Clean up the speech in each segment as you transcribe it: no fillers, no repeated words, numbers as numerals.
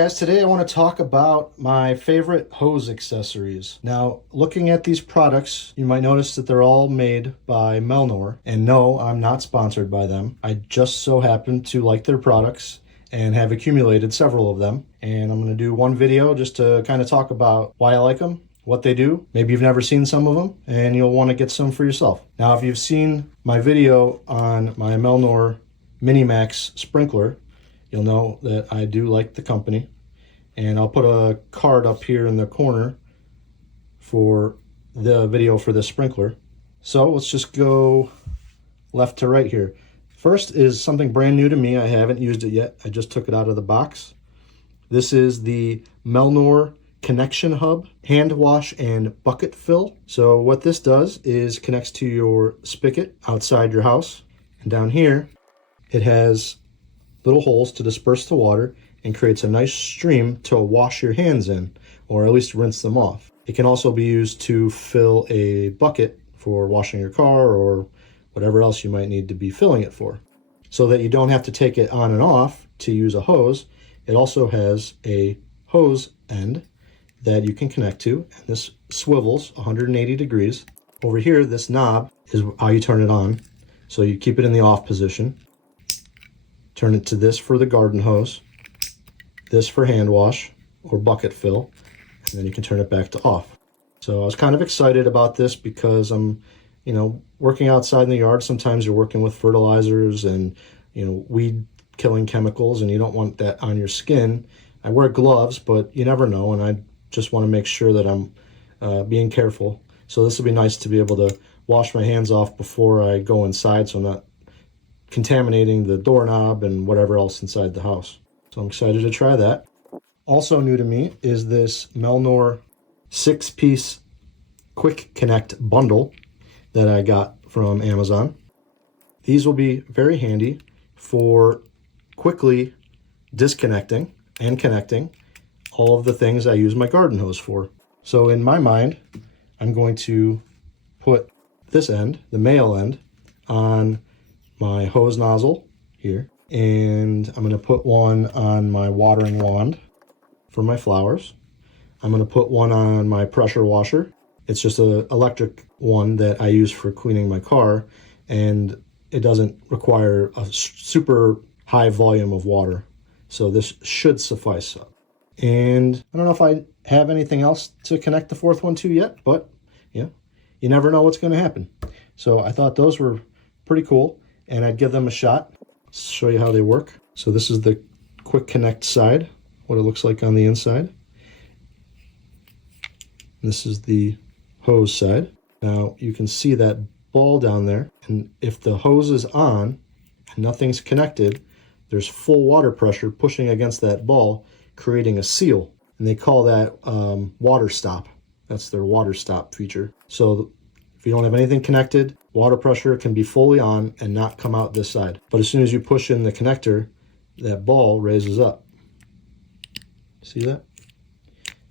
guys, today I want to talk about my favorite hose accessories. Now, looking at these products, you might notice that they're all made by Melnor. And no, I'm not sponsored by them. I just so happen to like their products and have accumulated several of them. And I'm going to do one video just to kind of talk about why I like them, what they do. Maybe you've never seen some of them and you'll want to get some for yourself. Now, if you've seen my video on my Melnor Minimax sprinkler, you'll know that I do like the company, and I'll put a card up here in the corner for the video for this sprinkler. So let's just go left to right here. First is something brand new to me. I haven't used it yet. I just took it out of the box. This is the Melnor Connection Hub hand wash and bucket fill. So what this does is connects to your spigot outside your house, and down here it has little holes to disperse the water and creates a nice stream to wash your hands in, or at least rinse them off. It can also be used to fill a bucket for washing your car or whatever else you might need to be filling it for. So that you don't have to take it on and off to use a hose, it also has a hose end that you can connect to, and this swivels 180 degrees. Over here, this knob is how you turn it on. So you keep it in the off position. Turn it to this for the garden hose, this for hand wash or bucket fill, and then you can turn it back to off. So I was kind of excited about this because I'm, working outside in the yard. Sometimes you're working with fertilizers and, weed killing chemicals, and you don't want that on your skin. I wear gloves, but you never know, and I just want to make sure that I'm being careful. So this would be nice to be able to wash my hands off before I go inside, so I'm not contaminating the doorknob and whatever else inside the house. So I'm excited to try that. Also new to me is this Melnor 6-piece quick connect bundle that I got from Amazon. These will be very handy for quickly disconnecting and connecting all of the things I use my garden hose for. So in my mind, I'm going to put this end, the male end, on my hose nozzle here, and I'm going to put one on my watering wand for my flowers. I'm going to put one on my pressure washer. It's just an electric one that I use for cleaning my car, and it doesn't require a super high volume of water, so this should suffice. And I don't know if I have anything else to connect the fourth one to yet, but you never know what's going to happen. So I thought those were pretty cool, and I'd give them a shot. Show you how they work. So this is the quick connect side, what it looks like on the inside. This is the hose side. Now you can see that ball down there, and if the hose is on and nothing's connected, there's full water pressure pushing against that ball, creating a seal, and they call that water stop. That's their water stop feature. So if you don't have anything connected, water pressure can be fully on and not come out this side. But as soon as you push in the connector, that ball raises up. See that?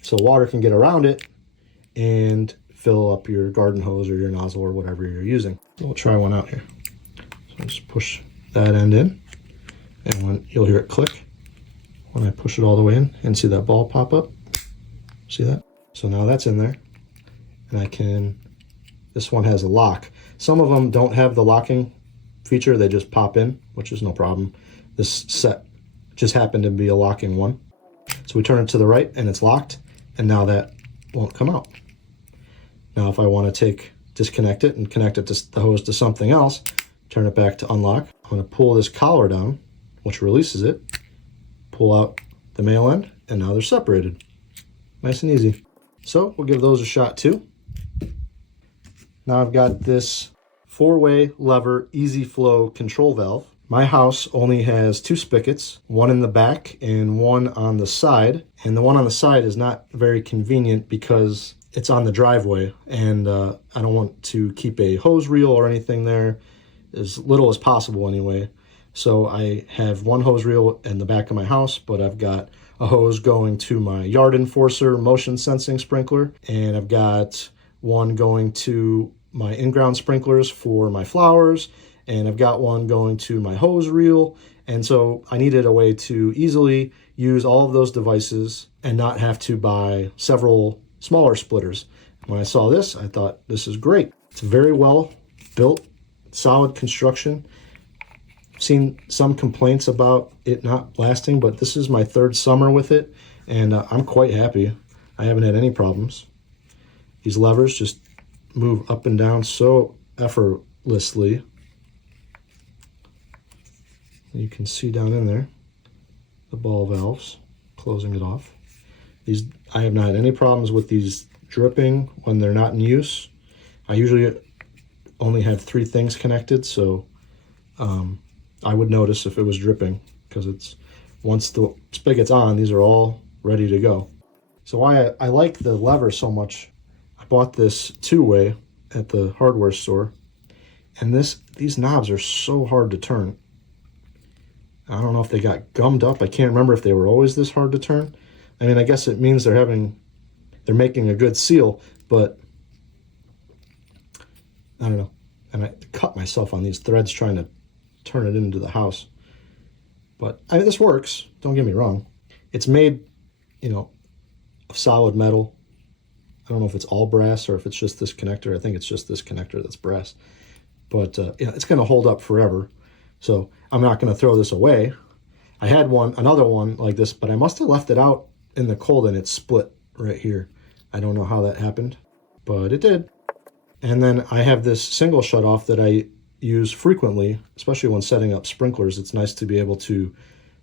So water can get around it and fill up your garden hose or your nozzle or whatever you're using. So we'll try one out here. So just push that end in, and you'll hear it click when I push it all the way in, and see that ball pop up. See that? So now that's in there, and this one has a lock. Some of them don't have the locking feature, they just pop in, which is no problem. This set just happened to be a locking one. So we turn it to the right and it's locked, and now that won't come out. Now if I want to disconnect it and connect it to the hose to something else, turn it back to unlock. I'm going to pull this collar down, which releases it, pull out the male end, and now they're separated. Nice and easy. So we'll give those a shot too. Now I've got this 4-way lever easy flow control valve. My house only has 2 spigots, one in the back and one on the side. And the one on the side is not very convenient because it's on the driveway, and I don't want to keep a hose reel or anything there, as little as possible anyway. So I have one hose reel in the back of my house, but I've got a hose going to my yard enforcer motion sensing sprinkler, and I've got one going to my in-ground sprinklers for my flowers, and I've got one going to my hose reel, And so I needed a way to easily use all of those devices and not have to buy several smaller splitters. When I saw this, I thought, this is great. It's very well built, solid construction. I've seen some complaints about it not lasting, but this is my third summer with it, and I'm quite happy. I haven't had any problems. These levers just move up and down so effortlessly. You can see down in there the ball valves, closing it off. I have not had any problems with these dripping when they're not in use. I usually only have 3 things connected, so I would notice if it was dripping, because once the spigot's on, these are all ready to go. So why I like the lever so much, I bought this 2-way at the hardware store, and these knobs are so hard to turn. I don't know if they got gummed up. I can't remember if they were always this hard to turn. I mean, I guess it means they're making a good seal, but I don't know. And I cut myself on these threads trying to turn it into the house. But I mean, this works. Don't get me wrong. It's made, of solid metal. I don't know if it's all brass or if it's just this connector. I think it's just this connector that's brass. But it's going to hold up forever. So I'm not going to throw this away. I had another one like this, but I must have left it out in the cold and it split right here. I don't know how that happened, but it did. And then I have this single shutoff that I use frequently, especially when setting up sprinklers. It's nice to be able to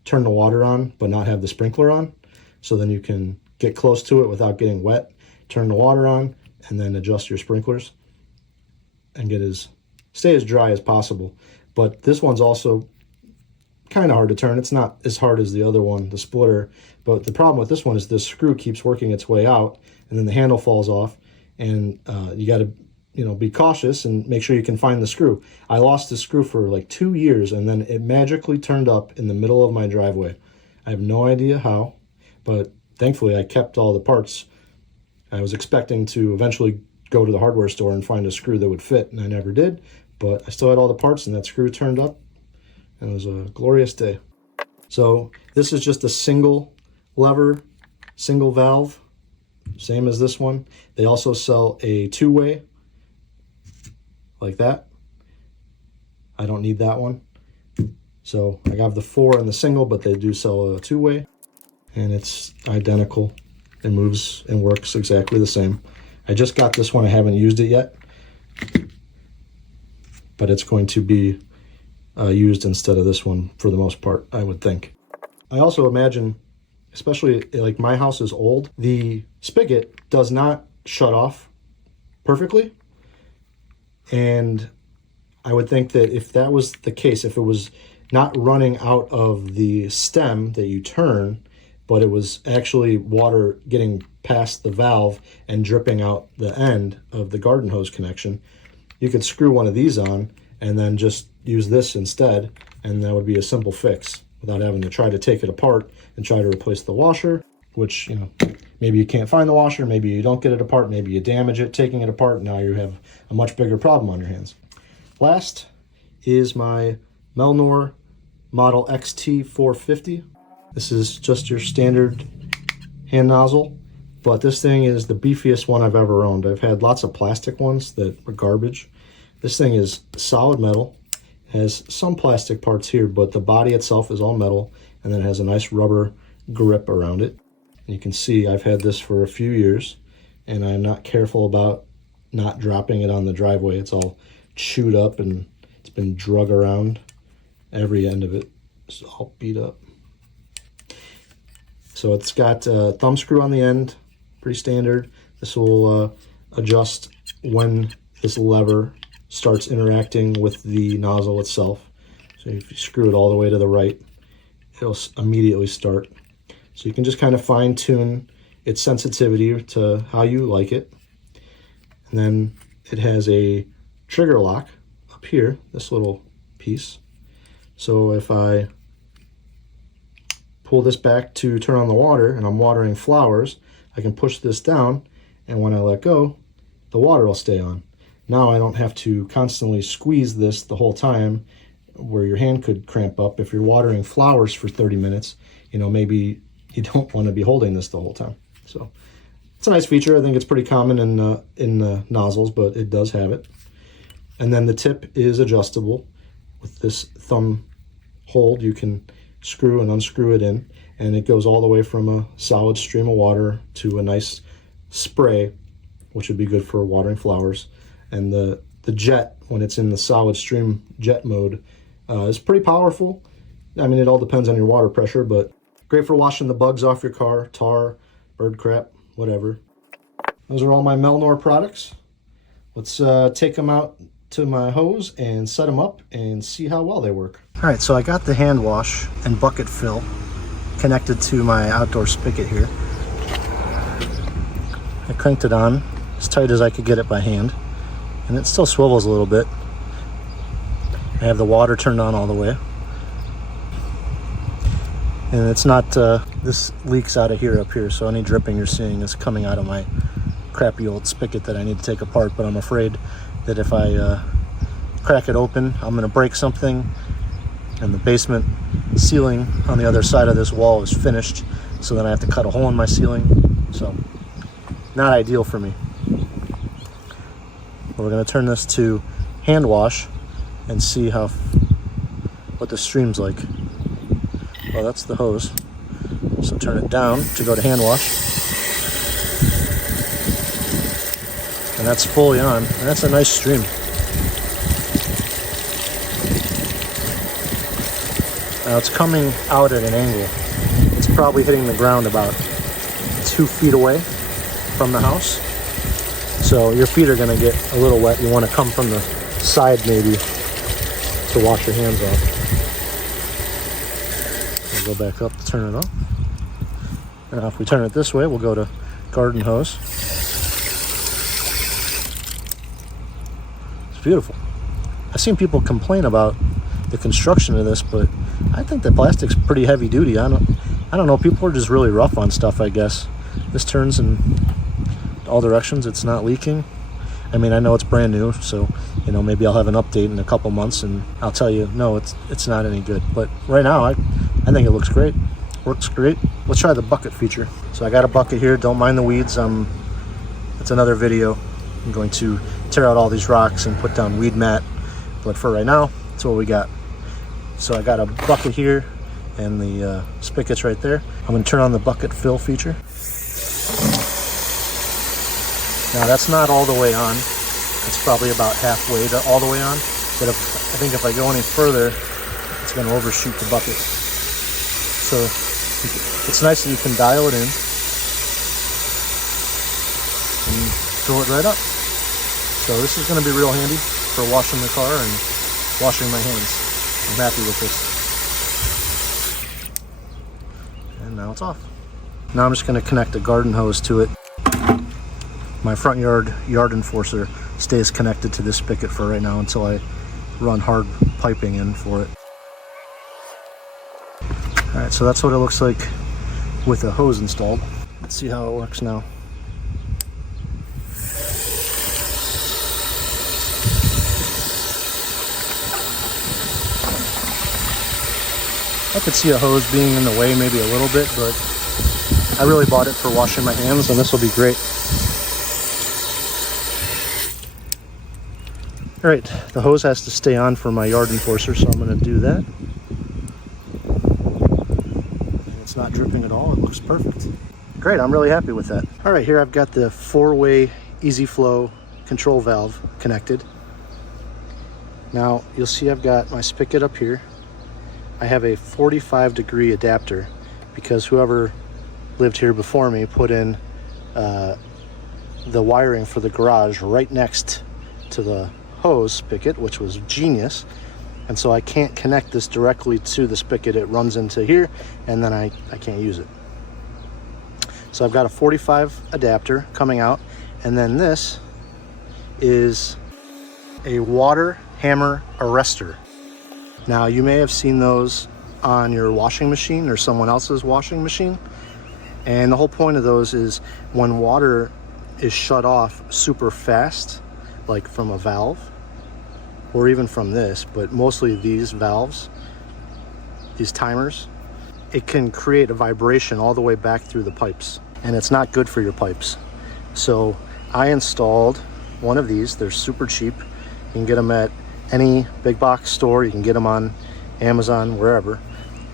turn the water on, but not have the sprinkler on. So then you can get close to it without getting wet, turn the water on, and then adjust your sprinklers and stay as dry as possible. But this one's also kind of hard to turn. It's not as hard as the other one, the splitter. But the problem with this one is this screw keeps working its way out, and then the handle falls off, and you got to be cautious and make sure you can find the screw. I lost the screw for like 2 years, and then it magically turned up in the middle of my driveway. I have no idea how, but thankfully I kept all the parts. I was expecting to eventually go to the hardware store and find a screw that would fit, and I never did. But I still had all the parts, and that screw turned up, and it was a glorious day. So this is just a single lever, single valve, same as this one. They also sell a 2-way like that. I don't need that one. So I have the 4 and the single, but they do sell a 2-way, and it's identical. It moves and works exactly the same. I just got this one. I haven't used it yet, but it's going to be used instead of this one for the most part, I would think. I also imagine, especially like my house is old, the spigot does not shut off perfectly. And I would think that if that was the case, if it was not running out of the stem that you turn, but it was actually water getting past the valve and dripping out the end of the garden hose connection, you could screw one of these on and then just use this instead, and that would be a simple fix without having to try to take it apart and try to replace the washer, which, maybe you can't find the washer, maybe you don't get it apart, maybe you damage it taking it apart. Now you have a much bigger problem on your hands. Last is my Melnor Model XT450. This is just your standard hand nozzle, but this thing is the beefiest one I've ever owned. I've had lots of plastic ones that are garbage. This thing is solid metal. It has some plastic parts here, but the body itself is all metal, and then it has a nice rubber grip around it. And you can see I've had this for a few years, and I'm not careful about not dropping it on the driveway. It's all chewed up, and it's been drug around. Every end of it is all beat up. So it's got a thumb screw on the end, pretty standard. This will adjust when this lever starts interacting with the nozzle itself. So if you screw it all the way to the right, it'll immediately start. So you can just kind of fine tune its sensitivity to how you like it. And then it has a trigger lock up here, this little piece. So if I pull this back to turn on the water and I'm watering flowers, I can push this down, and when I let go, the water will stay on. Now I don't have to constantly squeeze this the whole time where your hand could cramp up. If you're watering flowers for 30 minutes, you know, maybe you don't want to be holding this the whole time. So it's a nice feature. I think it's pretty common in nozzles, but it does have it. And then the tip is adjustable. With this thumb hold, you can screw and unscrew it in, and it goes all the way from a solid stream of water to a nice spray, which would be good for watering flowers. And the jet, when it's in the solid stream jet mode, is pretty powerful. I mean, it all depends on your water pressure, but great for washing the bugs off your car, tar, bird crap, whatever. Those are all my Melnor products. Let's take them out to my hose and set them up and see how well they work. All right, so I got the hand wash and bucket fill connected to my outdoor spigot here. I cranked it on as tight as I could get it by hand, and it still swivels a little bit. I have the water turned on all the way, and it's not this leaks out of here up here, so any dripping you're seeing is coming out of my crappy old spigot that I need to take apart. But I'm afraid that if I crack it open, I'm going to break something, and the basement ceiling on the other side of this wall is finished, so then I have to cut a hole in my ceiling. So not ideal for me. We're going to turn this to hand wash and see what the stream's like. Well, that's the hose, so turn it down to go to hand wash, and that's fully on, and that's a nice stream. Now it's coming out at an angle. It's probably hitting the ground about 2 feet away from the house, so your feet are going to get a little wet. You want to come from the side maybe to wash your hands off. We'll go back up to turn it off. Now if we turn it this way, we'll go to garden hose. It's beautiful. I've seen people complain about the construction of this, but I think the plastic's pretty heavy duty. I don't know, people are just really rough on stuff, I guess. This turns in all directions. It's not leaking. I mean, I know it's brand new, so you know, maybe I'll have an update in a couple months and I'll tell you, no, it's not any good. But right now, I think it looks great. Works great. Let's try the bucket feature. So I got a bucket here. Don't mind the weeds. It's another video. I'm going to tear out all these rocks and put down weed mat. But for right now, that's what we got. So I got a bucket here and the spigot's right there. I'm going to turn on the bucket fill feature. Now that's not all the way on. It's probably about halfway to all the way on. But I think if I go any further, it's going to overshoot the bucket. So it's nice that you can dial it in and fill it right up. So this is going to be real handy for washing the car and washing my hands. I'm happy with this. And now it's off. Now I'm just going to connect a garden hose to it. My front yard enforcer stays connected to this spigot for right now until I run hard piping in for it. Alright, so that's what it looks like with a hose installed. Let's see how it works now. I could see a hose being in the way maybe a little bit, but I really bought it for washing my hands, and this will be great. All right, the hose has to stay on for my yard enforcer, so I'm going to do that. And it's not dripping at all. It looks perfect. Great, I'm really happy with that. All right, here I've got the 4-way easy flow control valve connected. Now you'll see I've got my spigot up here. I have a 45-degree adapter because whoever lived here before me put in the wiring for the garage right next to the hose spigot, which was genius. And so I can't connect this directly to the spigot. It runs into here, and then I can't use it. So I've got a 45 adapter coming out, and then this is a water hammer arrestor. Now, you may have seen those on your washing machine or someone else's washing machine. And the whole point of those is when water is shut off super fast, like from a valve, or even from this, but mostly these valves, these timers, it can create a vibration all the way back through the pipes, and it's not good for your pipes. So I installed one of these. They're super cheap. You can get them at any big box store. You can get them on Amazon, wherever.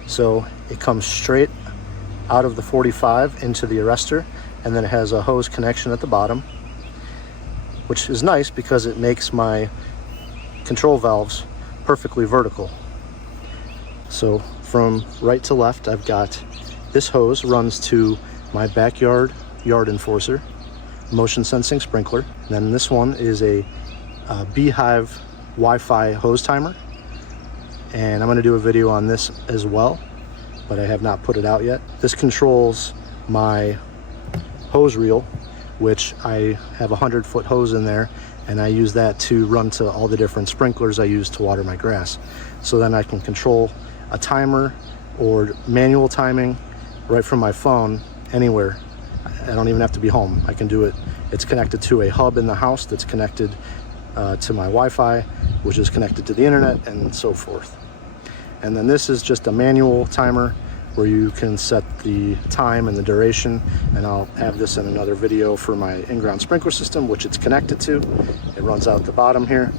So it comes straight out of the 45 into the arrestor, and then it has a hose connection at the bottom, which is nice because it makes my control valves perfectly vertical. So from right to left, I've got this hose runs to my backyard yard enforcer motion sensing sprinkler. And then this one is a Beehive Wi-Fi hose timer, and I'm going to do a video on this as well, but I have not put it out yet. This controls my hose reel, which I have a 100-foot hose in there, and I use that to run to all the different sprinklers I use to water my grass. So then I can control a timer or manual timing right from my phone anywhere. I don't even have to be home. I can do it. It's connected to a hub in the house that's connected to my Wi-Fi, which is connected to the internet, and so forth. And then this is just a manual timer where you can set the time and the duration, and I'll have this in another video for my in-ground sprinkler system, which it's connected to. It runs out the bottom here,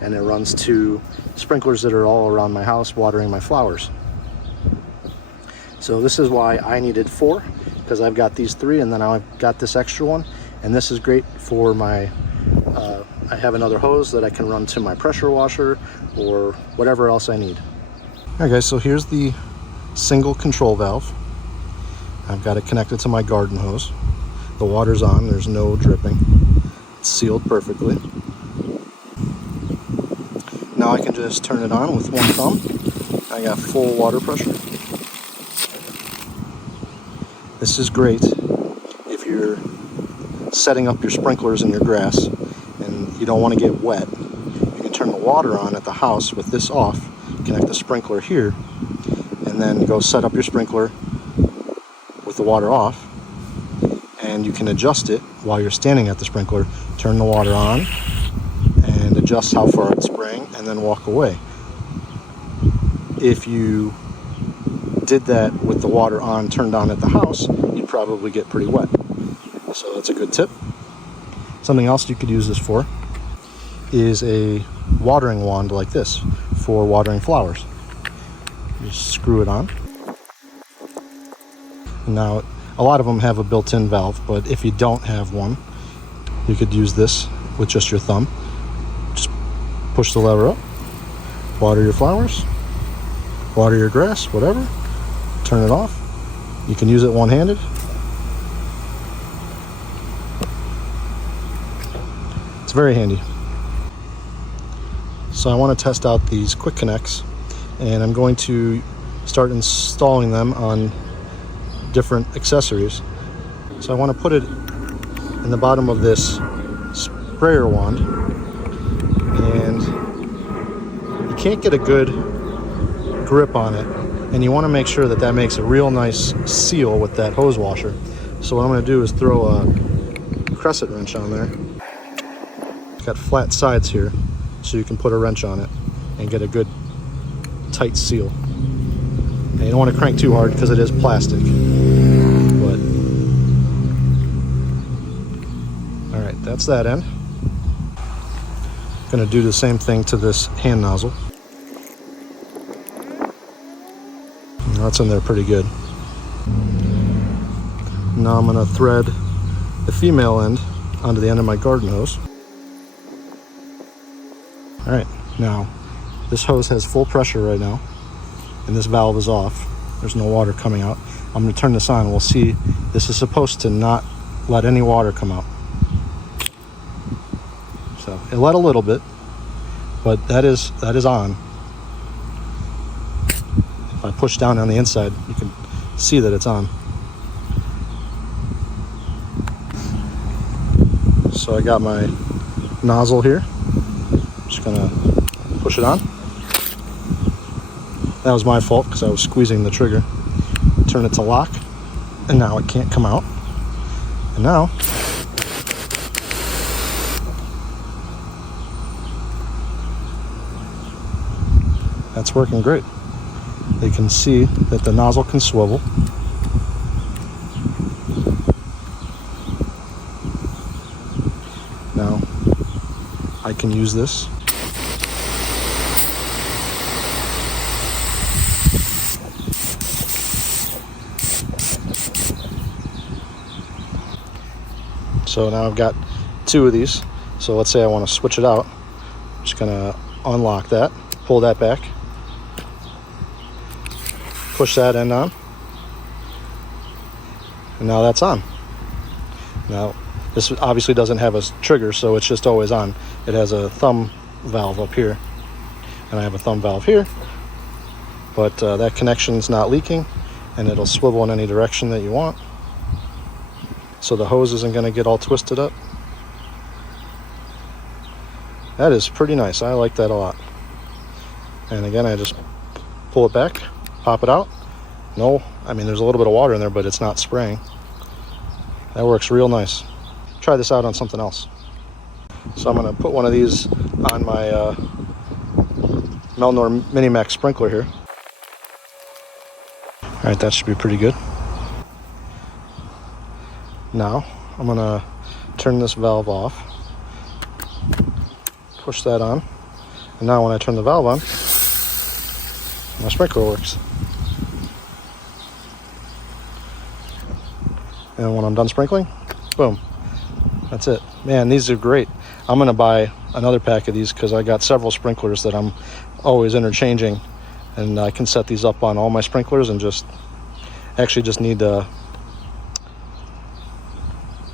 and it runs to sprinklers that are all around my house watering my flowers. So this is why I needed 4, because I've got these 3, and then I've got this extra one, and this is great for my I have another hose that I can run to my pressure washer or whatever else I need. All right, guys, so here's the single control valve. I've got it connected to my garden hose. The water's on, there's no dripping. It's sealed perfectly. Now I can just turn it on with one thumb. I got full water pressure. This is great if you're setting up your sprinklers in your grass and you don't want to get wet. You can turn the water on at the house with this off, connect the sprinkler here, and then go set up your sprinkler with the water off, and you can adjust it while you're standing at the sprinkler. Turn the water on and adjust how far it's spraying, and then walk away. If you did that with the water on, turned on at the house, you'd probably get pretty wet. So that's a good tip. Something else you could use this for is a watering wand like this for watering flowers. You just screw it on. Now, a lot of them have a built-in valve, but if you don't have one, you could use this with just your thumb. Just push the lever up, water your flowers, water your grass, whatever. Turn it off. You can use it one-handed. It's very handy. So I want to test out these quick connects, and I'm going to start installing them on different accessories. So I want to put it in the bottom of this sprayer wand, and you can't get a good grip on it, and you want to make sure that that makes a real nice seal with that hose washer. So what I'm going to do is throw a crescent wrench on there. It's got flat sides here, so you can put a wrench on it and get a good tight seal. And you don't want to crank too hard because it is plastic. But all right, that's that end. Going to do the same thing to this hand nozzle. That's in there pretty good. Now I'm going to thread the female end onto the end of my garden hose. All right, now this hose has full pressure right now, and this valve is off. There's no water coming out. I'm going to turn this on. We'll see. This is supposed to not let any water come out. So it let a little bit, but that is on. If I push down on the inside, you can see that it's on. So I got my nozzle here. Just gonna push it on. That was my fault because I was squeezing the trigger. Turn it to lock, and now it can't come out. And now that's working great. You can see that the nozzle can swivel. Now I can use this so now I've got 2 of these. So let's say I want to switch it out. I'm just gonna unlock that, pull that back, push that end on, and now that's on. Now this obviously doesn't have a trigger, so it's just always on. It has a thumb valve up here, and I have a thumb valve here, but that connection's not leaking, and it'll swivel in any direction that you want, so the hose isn't going to get all twisted up. That is pretty nice. I like that a lot. And again, I just pull it back, pop it out. No, I mean, there's a little bit of water in there, but it's not spraying. That works real nice. Try this out on something else. So I'm going to put one of these on my Melnor Mini-Max sprinkler here. All right, that should be pretty good. Now I'm going to turn this valve off, push that on, and now when I turn the valve on, my sprinkler works. And when I'm done sprinkling, boom, that's it. Man, these are great. I'm going to buy another pack of these because I got several sprinklers that I'm always interchanging, and I can set these up on all my sprinklers and just need the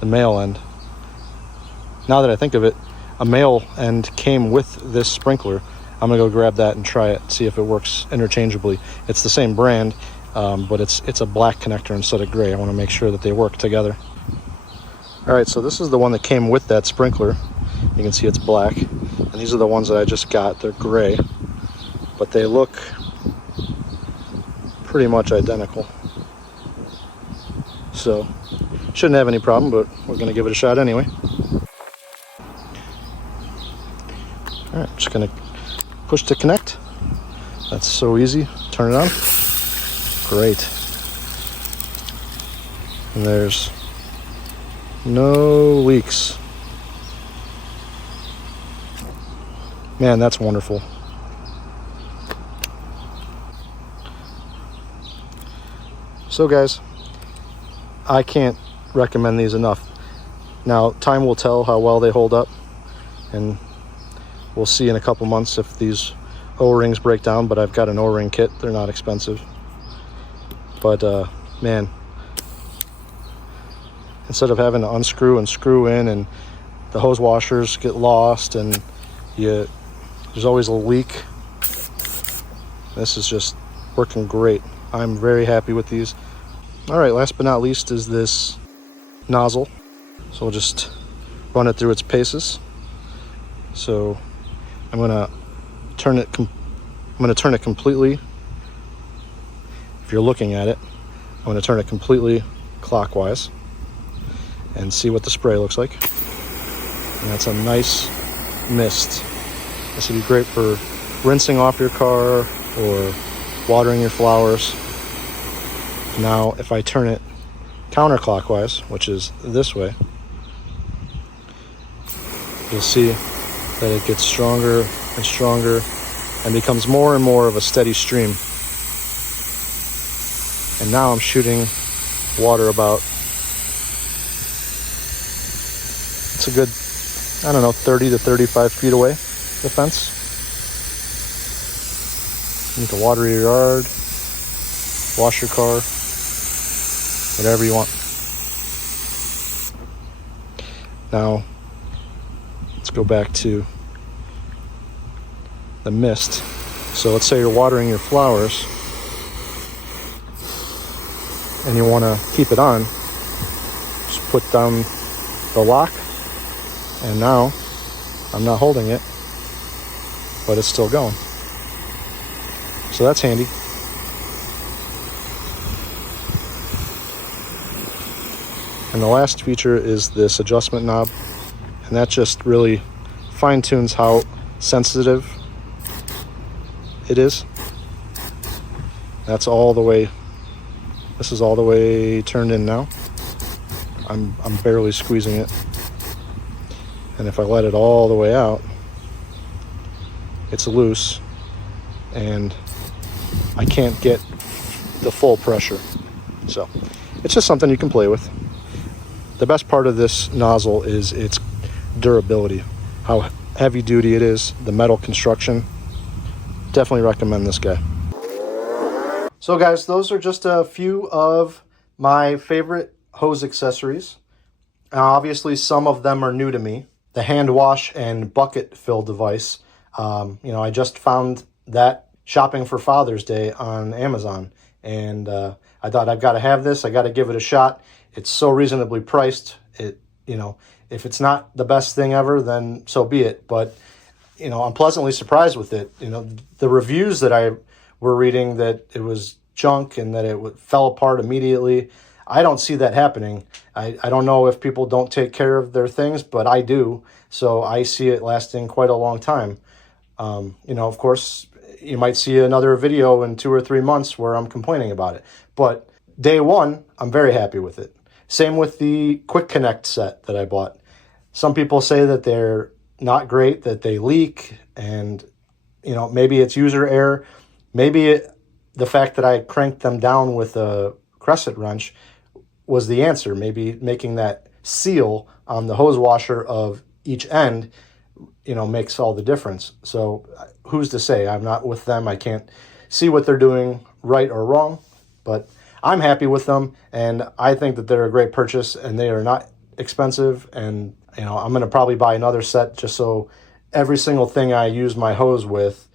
male end. Now that I think of it, a male end came with this sprinkler. I'm gonna go grab that and try it, see if it works interchangeably. It's the same brand, but it's a black connector instead of gray. I want to make sure that they work together. All right, so this is the one that came with that sprinkler. You can see it's black, and these are the ones that I just got. They're gray, but they look pretty much identical. So shouldn't have any problem, but we're gonna give it a shot anyway. All right, just gonna push to connect. That's so easy. Turn it on. Great. And there's no leaks. Man, that's wonderful. So guys, I can't recommend these enough. Now, time will tell how well they hold up, and we'll see in a couple months if these O-rings break down, but I've got an O-ring kit. They're not expensive. But man, instead of having to unscrew and screw in, and the hose washers get lost, and there's always a leak, this is just working great. I'm very happy with these. All right, last but not least is this nozzle. So we'll just run it through its paces. So I'm gonna turn it completely. If you're looking at it, I'm gonna turn it completely clockwise and see what the spray looks like. And that's a nice mist. This would be great for rinsing off your car or watering your flowers. Now, if I turn it counterclockwise, which is this way, you'll see that it gets stronger and stronger and becomes more and more of a steady stream. And now I'm shooting water about, it's a good, 30 to 35 feet away, the fence. You need to water your yard, wash your car, whatever you want. Now, let's go back to the mist. So let's say you're watering your flowers and you want to keep it on. Just put down the lock, and now I'm not holding it, but it's still going. So that's handy. And the last feature is this adjustment knob, and that just really fine-tunes how sensitive it is. That's all the way, this is all the way turned in now. I'm barely squeezing it. And if I let it all the way out, it's loose and I can't get the full pressure. So it's just something you can play with. The best part of this nozzle is its durability, how heavy duty it is, the metal construction. Definitely recommend this guy. So guys, those are just a few of my favorite hose accessories. Obviously some of them are new to me. The hand wash and bucket fill device, I just found that shopping for Father's Day on Amazon, and I thought I've got to have this. I got to give it a shot. It's so reasonably priced. If it's not the best thing ever, then so be it. But I'm pleasantly surprised with it. The reviews that I were reading that it was junk and that it fell apart immediately. I don't see that happening. I don't know if people don't take care of their things, but I do. So I see it lasting quite a long time. Of course, you might see another video in 2 or 3 months where I'm complaining about it. But day one, I'm very happy with it. Same with the Quick Connect set that I bought. Some people say that they're not great, that they leak, and maybe it's user error. Maybe the fact that I cranked them down with a crescent wrench was the answer. Maybe making that seal on the hose washer of each end, makes all the difference. So who's to say? I'm not with them. I can't see what they're doing right or wrong, but I'm happy with them, and I think that they're a great purchase, and they are not expensive. And I'm going to probably buy another set just so every single thing I use my hose with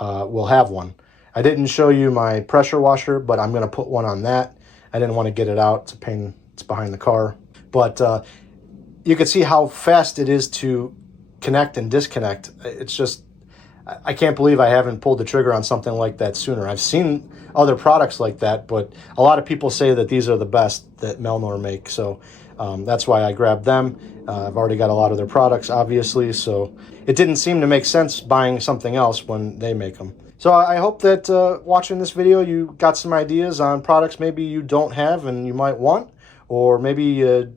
will have one. I didn't show you my pressure washer, but I'm going to put one on that. I didn't want to get it out. It's a pain. It's behind the car. But you can see how fast it is to connect and disconnect. It's just, I can't believe I haven't pulled the trigger on something like that sooner. I've seen other products like that, but a lot of people say that these are the best that Melnor make. So that's why I grabbed them. I've already got a lot of their products, obviously. So it didn't seem to make sense buying something else when they make them. So I hope that watching this video, you got some ideas on products maybe you don't have and you might want, or maybe you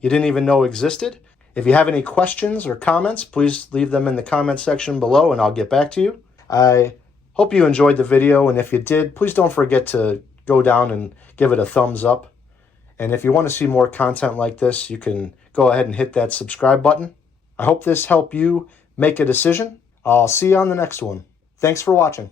didn't even know existed. If you have any questions or comments, please leave them in the comment section below and I'll get back to you. I hope you enjoyed the video, and if you did, please don't forget to go down and give it a thumbs up. And if you want to see more content like this, you can go ahead and hit that subscribe button. I hope this helped you make a decision. I'll see you on the next one. Thanks for watching.